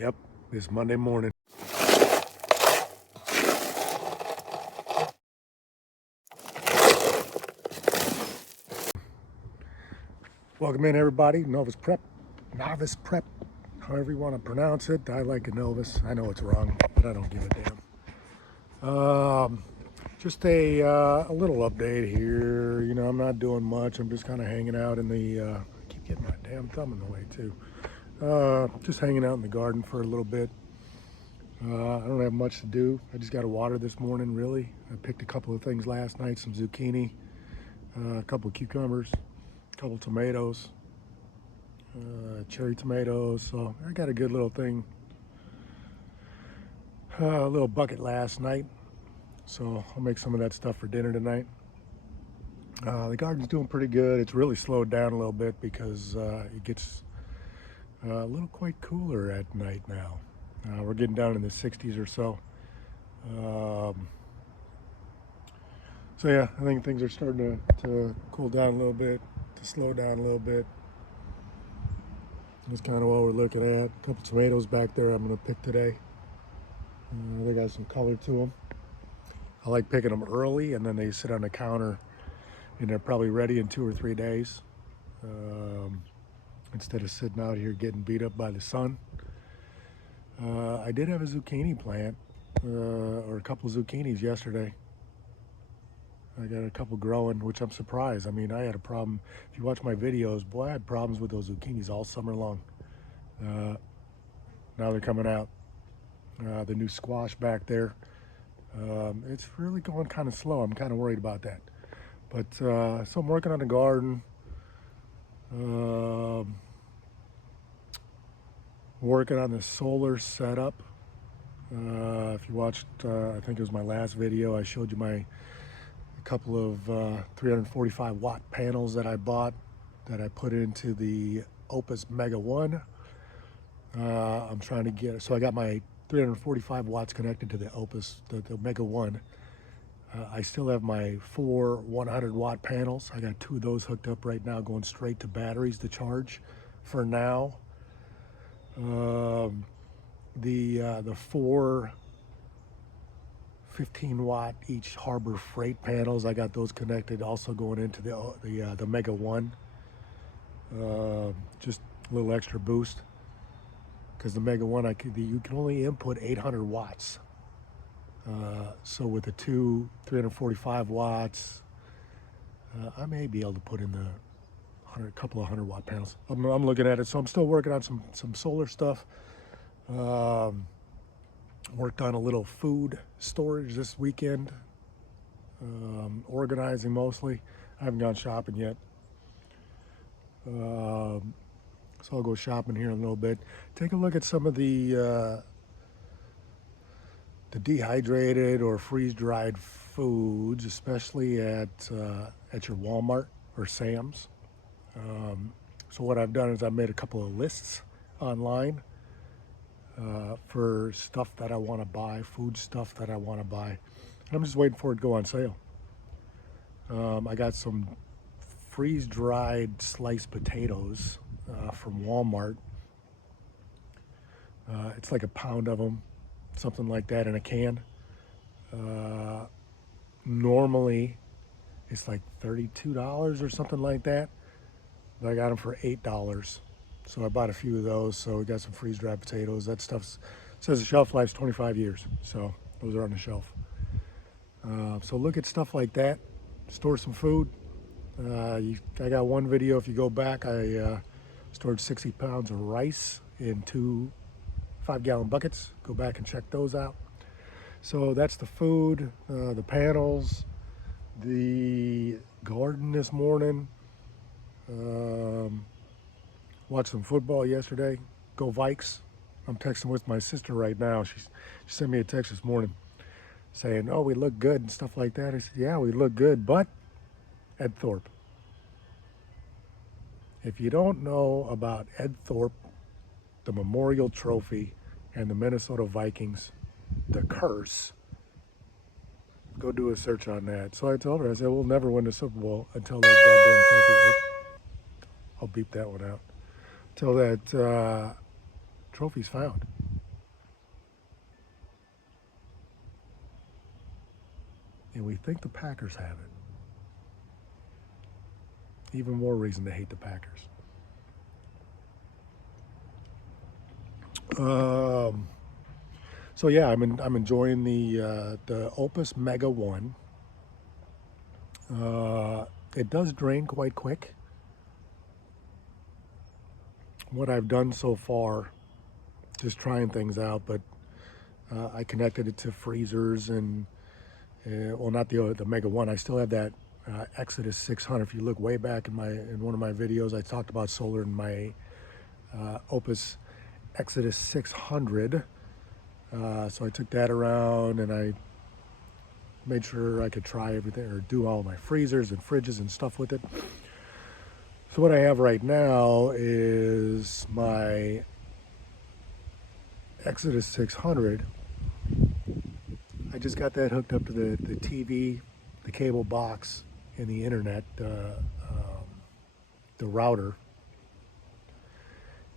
Yep, this Monday morning. Welcome in, everybody. Novice Prep, however you want to pronounce it. I like a Novus. I know it's wrong, but I don't give a damn. Just a little update here. You know, I'm not doing much. I'm just kind of hanging out in the. I keep getting my damn thumb in the way too. Just hanging out in the garden for a little bit. I don't have much to do. I just got to water this morning, really. I picked a couple of things last night, some zucchini, a couple of cucumbers, a couple of tomatoes, cherry tomatoes. So I got a good little thing, a little bucket last night. So I'll make some of that stuff for dinner tonight. The garden's doing pretty good. It's really slowed down a little bit because it gets a little quite cooler at night now. We're getting down in the 60s or so. So yeah, I think things are starting to cool down a little bit, to slow down a little bit. That's kind of what we're looking at. A couple tomatoes back there I'm going to pick today. They got some color to them. I like picking them early, and then they sit on the counter and they're probably ready in 2 or 3 days. Instead of sitting out here getting beat up by the sun. I did have a zucchini plant, or a couple of zucchinis yesterday. I got a couple growing, which I'm surprised. I mean, I had a problem. If you watch my videos, boy, I had problems with those zucchinis all summer long. Now they're coming out. The new squash back there. It's really going kind of slow. I'm kind of worried about that. But so I'm working on the garden. Working on the solar setup. If you watched, I think it was my last video, I showed you a couple of 345 watt panels that I bought, that I put into the Opus Mega 1. I'm trying to get, so I got my 345 watts connected to the Opus, the Mega 1. I still have my 4 100 watt panels. I got 2 of those hooked up right now, going straight to batteries to charge for now. The 4 15 watt each Harbor Freight panels, I got those connected, also going into the Mega 1. Just a little extra boost, because the Mega 1 you can only input 800 watts. So with the 345 watts, I may be able to put in a couple of 100 watt panels. I'm looking at it, so I'm still working on some solar stuff. Worked on a little food storage this weekend, organizing mostly. I haven't gone shopping yet, so I'll go shopping here in a little bit. Take a look at some of the dehydrated or freeze-dried foods, especially at your Walmart or Sam's. So what I've done is I've made a couple of lists online for stuff that I want to buy, food stuff that I want to buy. And I'm just waiting for it to go on sale. I got some freeze-dried sliced potatoes from Walmart. It's like a pound of them, something like that, in a can. Normally it's like $32 or something like that, but I got them for $8. So I bought a few of those. So we got some freeze-dried potatoes. That stuff says the shelf life's 25 years. So those are on the shelf. So look at stuff like that. Store some food. I got one video, if you go back, I stored 60 pounds of rice in 2 5-gallon buckets. Go back and check those out. So that's the food, the panels, the garden this morning. Watched some football yesterday. Go Vikes. I'm texting with my sister right now. She sent me a text this morning saying, oh, we look good and stuff like that. I said, yeah, we look good, but Ed Thorpe. If you don't know about Ed Thorpe, the Memorial Trophy, and the Minnesota Vikings, the curse, go do a search on that. So I told her, I said, we'll never win the Super Bowl until that goddamn trophy. I'll beep that one out. Till that trophy's found. and we think the Packers have it. Even more reason to hate the Packers. So yeah, I'm enjoying the Opus Mega 1. It does drain quite quick. What I've done so far, just trying things out, but I connected it to freezers and well, not the Mega 1. I still have that Exodus 600. If you look way back in one of my videos, I talked about solar in my Opus Exodus 600. So I took that around and I made sure I could try everything or do all my freezers and fridges and stuff with it. So what I have right now is my Exodus 600. I just got that hooked up to the TV, the cable box, and the internet, the router.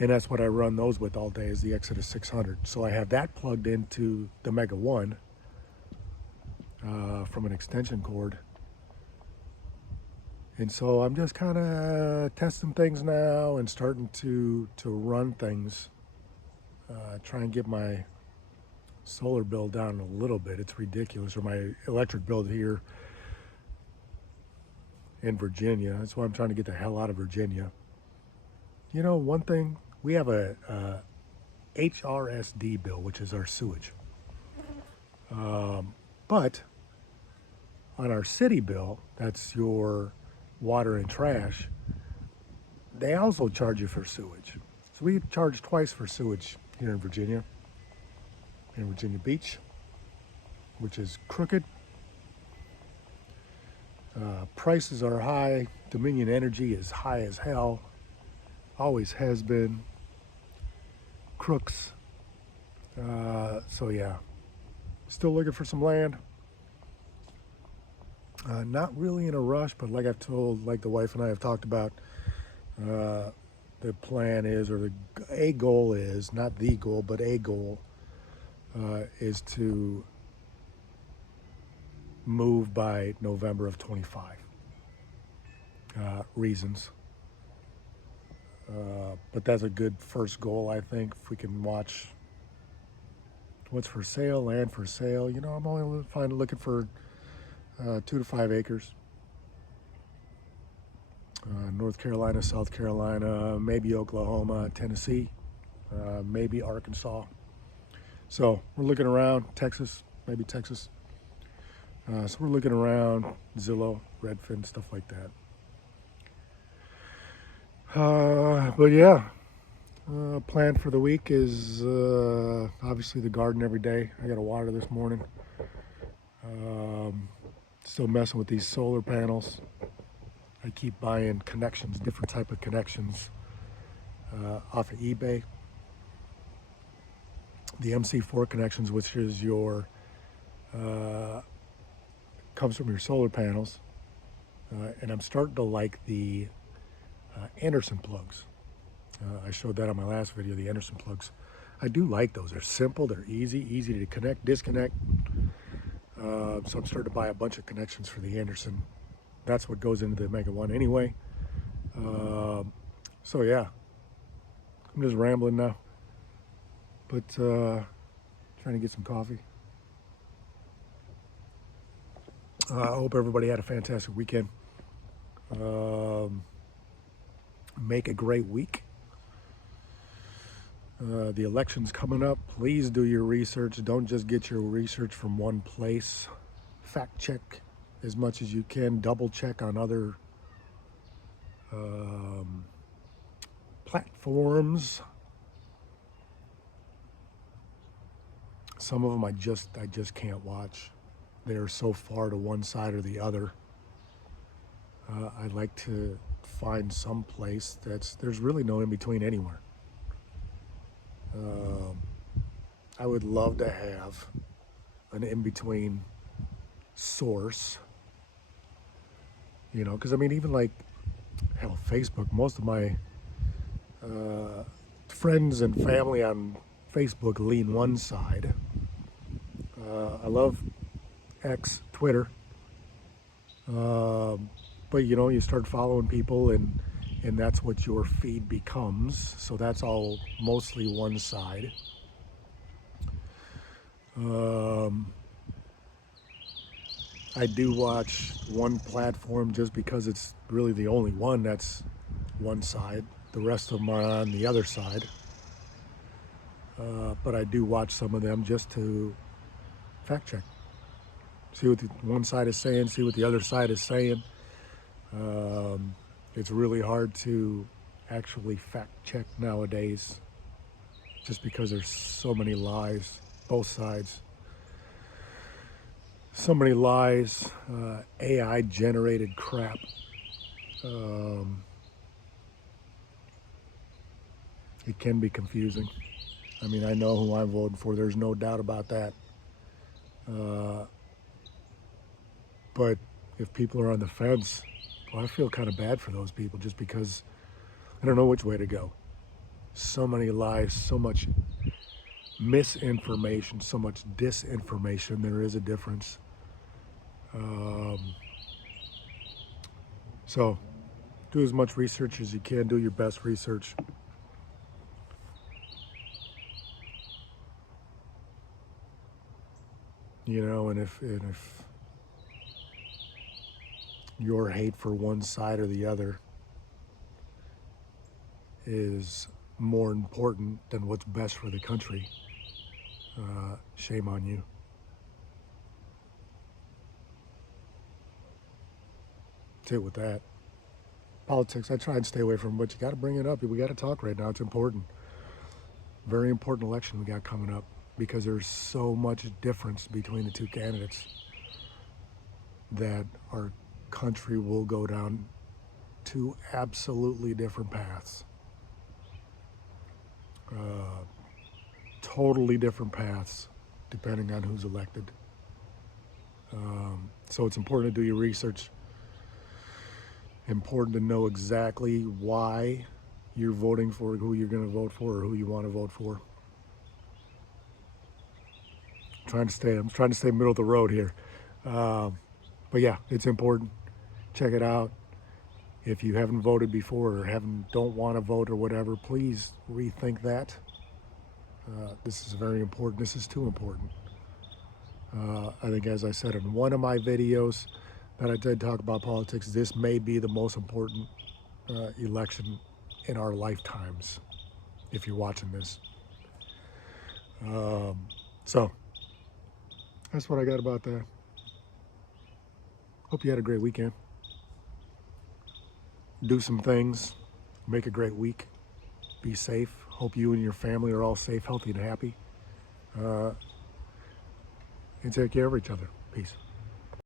And that's what I run those with all day is the Exodus 600. So I have that plugged into the Mega 1 from an extension cord. And so I'm just kind of testing things now and starting to run things, try and get my solar bill down a little bit. It's ridiculous, or my electric bill here in Virginia. That's why I'm trying to get the hell out of Virginia. You know, one thing, we have a HRSD bill, which is our sewage. But on our city bill, that's your water and trash, they also charge you for sewage. So we charge twice for sewage here in Virginia Beach, which is crooked. Prices are high. Dominion Energy is high as hell. Always has been. Crooks. So yeah, still looking for some land. Not really in a rush, but like the wife and I have talked about, the plan is, or a goal is, not the goal, but a goal is to move by November of 25. Reasons. But that's a good first goal, I think. If we can watch what's for sale, land for sale. You know, I'm only looking for 2 to 5 acres. North Carolina, South Carolina, maybe Oklahoma, Tennessee, maybe Arkansas. So we're looking around, Texas, maybe Texas. So we're looking around, Zillow, Redfin, stuff like that. But yeah, plan for the week is obviously the garden every day. I got to water this morning. Still messing with these solar panels. I keep buying connections, different type of connections off of eBay. The MC4 connections, which is your comes from your solar panels, and I'm starting to like the Anderson plugs. I showed that on my last video, the Anderson plugs. I do like those. They're simple, they're easy to connect, disconnect. So I'm starting to buy a bunch of connections for the Anderson. That's what goes into the Mega 1 anyway. So yeah, I'm just rambling now, but trying to get some coffee. I hope everybody had a fantastic weekend. Make a great week. The election's coming up. Please do your research. Don't just get your research from one place. Fact check as much as you can. Double check on other platforms. Some of them I just can't watch. They're so far to one side or the other. I'd like to find some place there's really no in between anywhere. I would love to have an in-between source, you know, because I mean, even like, hell, Facebook, most of my friends and family on Facebook lean one side. I love X, Twitter. But you know, you start following people, and that's what your feed becomes. So that's all mostly one side. I do watch one platform just because it's really the only one that's one side. The rest of them are on the other side. But I do watch some of them just to fact check, see what the one side is saying, see what the other side is saying. It's really hard to actually fact check nowadays just because there's so many lies, both sides. So many lies, AI generated crap. It can be confusing. I mean, I know who I'm voting for. There's no doubt about that. But if people are on the fence, well, I feel kind of bad for those people just because I don't know which way to go. So many lies, so much misinformation, so much disinformation. There is a difference. So do as much research as you can. Do your best research. You know, and if your hate for one side or the other is more important than what's best for the country, shame on you. That's it with that. Politics, I try and stay away from, but you got to bring it up. We got to talk right now. It's important. Very important election we got coming up because there's so much difference between the two candidates that our country will go down two absolutely different paths. Totally different paths depending on who's elected. So it's important to do your research. Important to know exactly why you're voting for who you're going to vote for or who you want to vote for. I'm trying to stay middle of the road here. But yeah, it's important. Check it out. If you haven't voted before or don't want to vote or whatever, please rethink that. This is very important. This is too important. I think, as I said in one of my videos that I did talk about politics, this may be the most important election in our lifetimes, if you're watching this. So that's what I got about that. Hope you had a great weekend. Do some things. Make a great week. Be safe. Hope you and your family are all safe, healthy, and happy. And take care of each other. Peace.